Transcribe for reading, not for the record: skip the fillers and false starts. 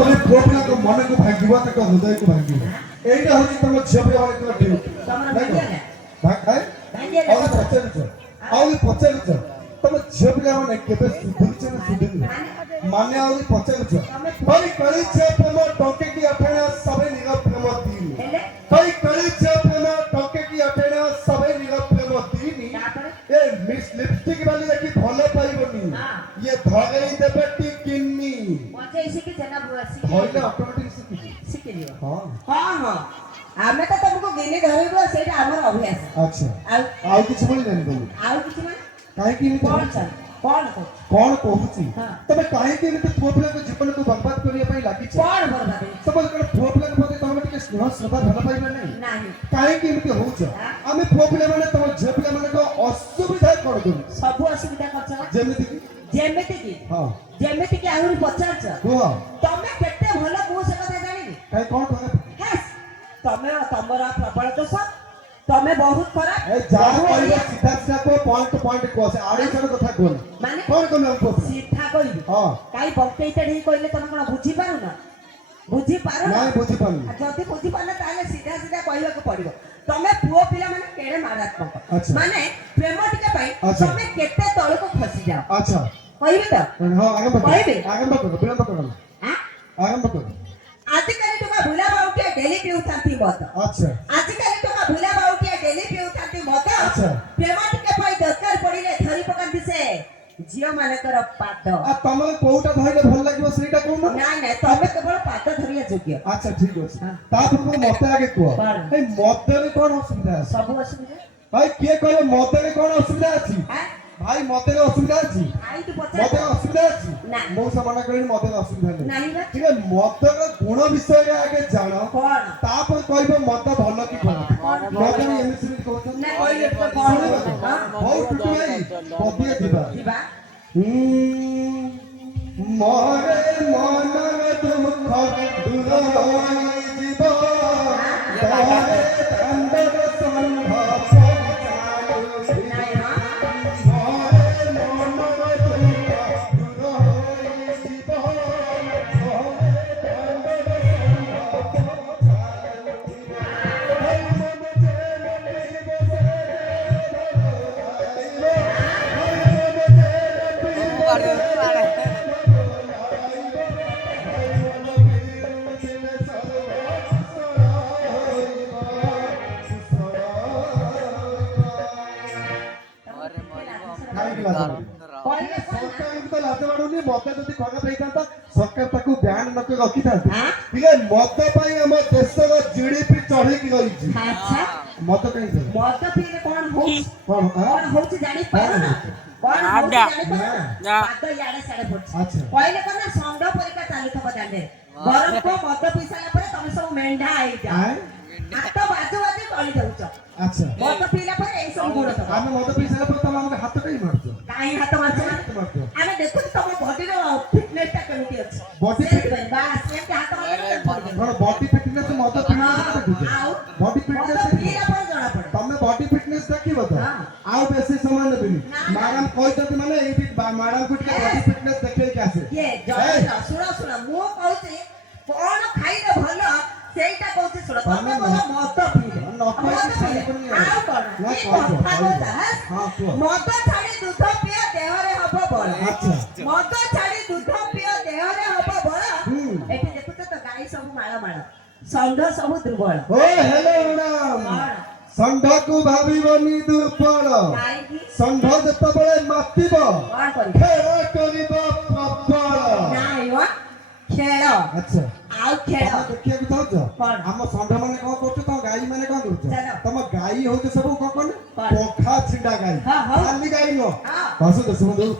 ତମେ ପୁଅ ପିଲାଙ୍କ ମନକୁ ଭାଙ୍ଗିବ ତାଙ୍କ ହୃଦୟକୁ ଭାଙ୍ଗିବ ଏଇଟା ହଉଛି ତମ ଝିଅ ପିଲାମାନଙ୍କର ଡ୍ୟୁଟି ଆହୁରି ପଚାରୁଛ ତମ ଝିଅ ପିଲାମାନେ କେବେ ସୁଧୁରୁଛ ନା ସୁଧୁରୁନ ମାନେ ଆହୁରି ପଚାରୁଛ ଭାଇ କରିଛ ପ୍ରେମ ଟଙ୍କେ କି ଅଠେଣା ସବେ ନିର ପ୍ରେମ ଦିନି ଭାଇ କରିଛ ପ୍ରେମ ଟଙ୍କେ କି ଅଠେଣା ସବେ ନିର ପ୍ରେମ ଦିନି ଏ ମିସ୍ লিপস্টিক वाली দেখি ভালো পাইবনি ये ধরেই দেবে টিকিনি মজা শিখি জানা বুয়া হইলে অটোমেটিক শিখি দিও হ্যাঁ হ্যাঁ হ্যাঁ ଆମେ ତ ତମକୁ ଗିନି ଧରିବ ସେଇଟା ଆମର ଅଭ୍ୟାସ ଆଚ୍ଛା ଆଉ କିଛି ବୋଲିଲେନି ବୋଲି ଆଉ କିଛି ମାନେ କାହିଁକି ଏମିତି କଣ କହୁଛ? କଣ କହୁଛି ତମେ କାହିଁକି ଏମିତି ପୁଅ ପିଲାଙ୍କ ଜୀବନକୁ ବର୍ବାଦ କରିବା ପାଇଁ ଲାଗିଛ କଣ ବର୍ବାଦ ସପୋଜ କଣ ପୁଅ ପିଲାଙ୍କ ପ୍ରତି ତମେ ଟିକେ ସ୍ନେହ ଶ୍ରଦ୍ଧା ଭଲ ପାଇବା ନାହିଁ ନାହିଁ କାହିଁକି ଏମିତି ହଉଛ ଆମେ ପୁଅ ପିଲାମାନେ ତମ ଝିଅ ପିଲାମାନଙ୍କ ଅସୁବିଧା କଣ କରୁ ସବୁ ଅସୁବିଧା କରୁଛ ଯେମିତି କି ଆହୁରି ପଚାରୁଛ କୁହ ତମେ କେତେ ଭଲ ମୁଁ ସେ କଥା ଜାଣିନି କାହିଁ କଣ କର ତମର ପ୍ରବଳ ଦୋଷ ତମେ ବହୁତ ଖରାପ ଯାହା କହିବ ସିଧା ସିଧା କୁହ ପଏଣ୍ଟ କୁହ ସେ ଆଡେ ଛାଡ କଥା କୁହ ମାନେ କଣ କଲ କୁହ ସିଧା କହିବି କାଇଁ ବଙ୍କେଇତେ ଢେଇ କହିଲେ ତମେ କଣ ବୁଝିପାରୁନ ନାଇଁ ବୁଝିପାରୁନି ଯଦି ବୁଝିପାରୁନ ତାହେଲେ ସିଧା ସିଧା କହିବାକୁ ପଡିବ ତମେ ପୁଅ ପିଲାମାନେ କେଡେ ମାରାତ୍ମକ ମାନେ ପ୍ରେମ ଟିକେ ପାଇଁ ତମେ କେତେ ତଳକୁ ଖସି ଯାଅ ଆଚ୍ଛା କହିବି ତ କହିବି ଆରମ୍ଭ କର ବିଳମ୍ବ କର ଆରମ୍ଭ କର ଆଜିକାଲି ଟଙ୍କା ଭୁଲା ବାଉଟିଆ ଡେଲି ପିଉଥାନ୍ତି ମଦ ଆଜିକାଲି ଟଙ୍କା ଭୁଲା ବାଉଟିଆ ଡେଲି ପିଉଥାନ୍ତି ମଦ ପ୍ରେମ ଟିକେ ପାଇଁ ଦରକାର ପଡିଲେ ଧରି ପକାନ୍ତି ସେ ଝିଅ ମାନଙ୍କର ପାଦ ତମର କୋଉଟା ଧରିଲେ ଭଲ ଲାଗିବ ସେଇଟା କହୁନ ନାଇଁ ତମେ କେବଳ ପାଦ ଧରିବା ଯୋଗ୍ୟ ଆଚ୍ଛା ଠିକ ଅଛି ତା ପୂର୍ବରୁ ମତେ ଆଗେ କୁହ ଏଇ ମଦରେ କଣ ଅସୁବିଧା ଅଛି ସବୁ ଅସୁବିଧା ଭାଇ କିଏ କହିଲେ ମଦରେ କଣ ଅସୁବିଧା ଅଛି ଭାଇ ମଦରେ ଅସୁବିଧା ଅଛି ମଦରେ ଅସୁବିଧା ଅଛି ମୁଁ ସେମାନେ କହିଲି ମଦରେ ଅସୁବିଧା ନାହିଁ ଠିକ ଅଛି ମଦର ଗୁଣ ବିଷୟରେ ଆଗେ ଜାଣ ତାପରେ କହିବ ମଦ ଭଲ କି ଖରାପ ମଦରେ ଏମିତି କହୁଛନ୍ତି ହଉ ଟୁଟୁ ଭାଇ ପଦିଏ ଯିବା ମରେ ମନରେ ଦୁଃଖ ଦୂର ହୋଇଯିବ ଦରେ କାନ୍ଦର ସନ୍ଧ ମଦ ଯଦି ଖରାପ ହେଇଥାନ୍ତା ସରକାର ତାକୁ ବ୍ୟାନ୍ ନ କରି ରଖିଥାନ୍ତି ଟିକେ ମଦ ପାଇଁ ଆମ ଦେଶର ଜିଡିପି ଚଢିକି ରହିଛି ମଦ କାହିଁକି ମଦ ପିଇଲେ କଣ ହଉଛି ଜାଣିପାରୁନ କଣ ହଉଛି ଜାଣିପାରୁନ ପାଦ ଇଆଡେ ସିଆଡେ ପଡୁଛି କହିଲେ କଣ ଷଣ୍ଢ ପରୀକ୍ଷା ଚାଲୁଥିବ ଦାଣ୍ଡରେ ଗରମ ମଦ ପିଇ ସାରିଲା ପରେ ତମେ ସବୁ ମେଣ୍ଢା ହେଇଯାଅ ହାତ ବାଜୁ ବାଜୁ ଗଳି ଯାଉଛ ମଦ ପିଇଲା ପରେ ଏଇ ସବୁ ଗୁଣ ଆମେ ମଦ ପିଇ ସାରିଲା ପରେ ତମେ ଆମକୁ ହାତ କାହିଁ ମାରୁଛ କାହିଁ ହାତ ମାରୁଛ ଆମେ ଦେଖୁଛୁ ତମ ବଡିର ଫିଟନେସ୍ ଟା କେମିତି ଅଛି ବଡି ହାତ ବଡି ଫିଟନେସ୍ ମଦ ବଡି ଫିଟନେସ୍ ପିଇଲା ପରେ ଜଣା ପଡେ ତମେ ବଡି ଫିଟନେସ୍ ଦେଖିବ ତ ଆଉ ବେଶୀ ସମୟ ନେବିନି ମ୍ୟାଡାମ କହିଛନ୍ତି ମାନେ ଏଇଠି ମ୍ୟାଡାମକୁ ଟିକେ ବଡି ଫିଟନେସ୍ ଦେଖେଇକି ଆସେ ଶୁଣ ମୁଁ କହୁଛି କଣ ଖାଇଲେ ଭଲ ସେଇଟା କହୁଛି ଶୁଣ ତମେ ଭଲ ମଦ ପିଇଲେ ଆଉ କଣ ମଦ ଛାଡି ଦୁଧ ପିଅ ଦେହରେ ହବ ବଳ ମଦ ଛାଡି ଦୁଧ ପିଅ ଦେହରେ ହବ ବଳ ଏଠି ଦେଖୁଛ ତ ଗାଈ ସବୁ ମାଳ ଷଣ୍ଢ ସବୁ ଦୁର୍ବଳ ଷଣ୍ଢକୁ ଭାବିବନି ଦୁର୍ବଳ ଷଣ୍ଢ ଯେତେବେଳେ ମାତିବ ଖେଳ କରିବ ପ୍ରବଳ ଖେଳ ଆଉ ଖେଳ ଦେଖିବାକୁ ଚାହୁଁଛ ଆମ ଷଣ୍ଢ ମାନେ କଣ କରୁଛ ତମ ଗାଈ ମାନେ କଣ କରୁଛ ତମ ଗାଈ ହଉଛି ସବୁ କଣ କଣ ପଖା ଛିଣ୍ଡା ଗାଈ ଖାଲି ଗାଈ ନୁହଁ ଶୁଣନ୍ତୁ